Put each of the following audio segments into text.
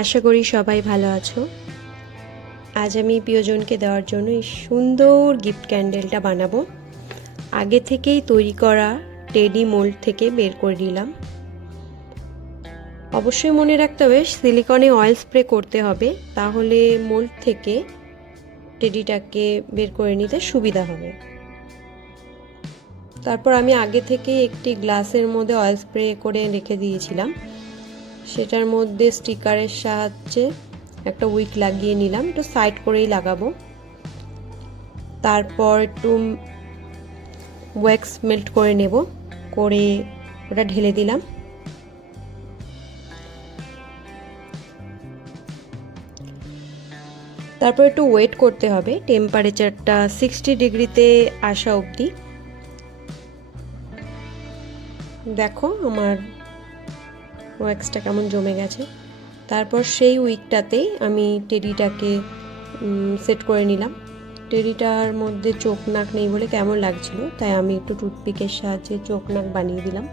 আশা করি সবাই ভালো আছো। আজ আমি প্রিয়জনকে দেওয়ার জন্য এই সুন্দর গিফট ক্যান্ডেলটা বানাবো। আগে থেকেই তৈরি করা টেডি মোল্ড থেকে বের করে নিলাম। অবশ্যই মনে রাখতে হবে সিলিকনে অয়েল স্প্রে করতে হবে, তাহলে মোল্ড থেকে টেডিটাকে বের করে নিতে সুবিধা হবে। তারপর আমি আগে থেকে একটি গ্লাসের মধ্যে অয়েল স্প্রে করে রেখে দিয়েছিলাম, সেটার মধ্যে স্টিকারের সাহায্যে একটা উইক লাগিয়ে নিলাম, একটু সাইড করেই লাগাবো। তারপর একটু ওয়্যাক্স মেল্ট করে নেব, করে ওটা ঢেলে দিলাম। তারপর একটু ওয়েট করতে হবে, টেম্পারেচারটা 60 ডিগ্রিতে আসা অবধি। দেখো আমার ওয়্যাক্সটা কেমন জমে গেছে। তারপর সেই উইকটাতেই আমি টেডিটাকে সেট করে নিলাম। টেডিটার মধ্যে চোখ নাক নেই বলে কেমন লাগছিল, তাই আমি একটু টুথপিকের সাহায্যে চোখ নাক বানিয়ে দিলাম।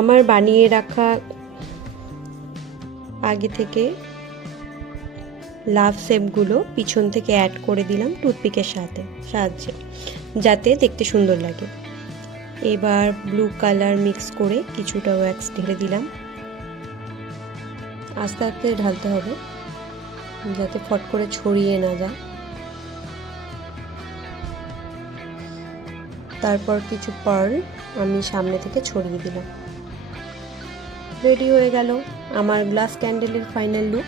আমার বানিয়ে রাখা আগে থেকে লাভ শেপগুলো পিছন থেকে অ্যাড করে দিলাম টুথপিকের সাহায্যে, যাতে দেখতে সুন্দর লাগে। এবার ব্লু কালার মিক্স করে কিছুটা ওয়্যাক্স ঢেলে দিলাম। আস্তে আস্তে ঢালতে হবে যাতে ফট করে ছড়িয়ে না যায়। তারপর কিছু পার্ল আমি সামনে থেকে ছড়িয়ে দিলাম। রেডি হয়ে গেল আমার গ্লাস ক্যান্ডেলের ফাইনাল লুক।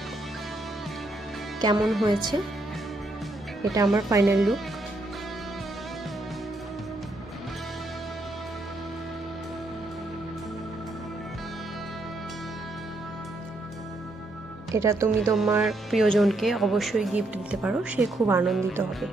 কেমন হয়েছে? এটা আমার ফাইনাল লুক। এটা তুমি তোমার প্রিয়জনকে অবশ্যই গিফট দিতে পারো, সে খুব আনন্দিত হবে।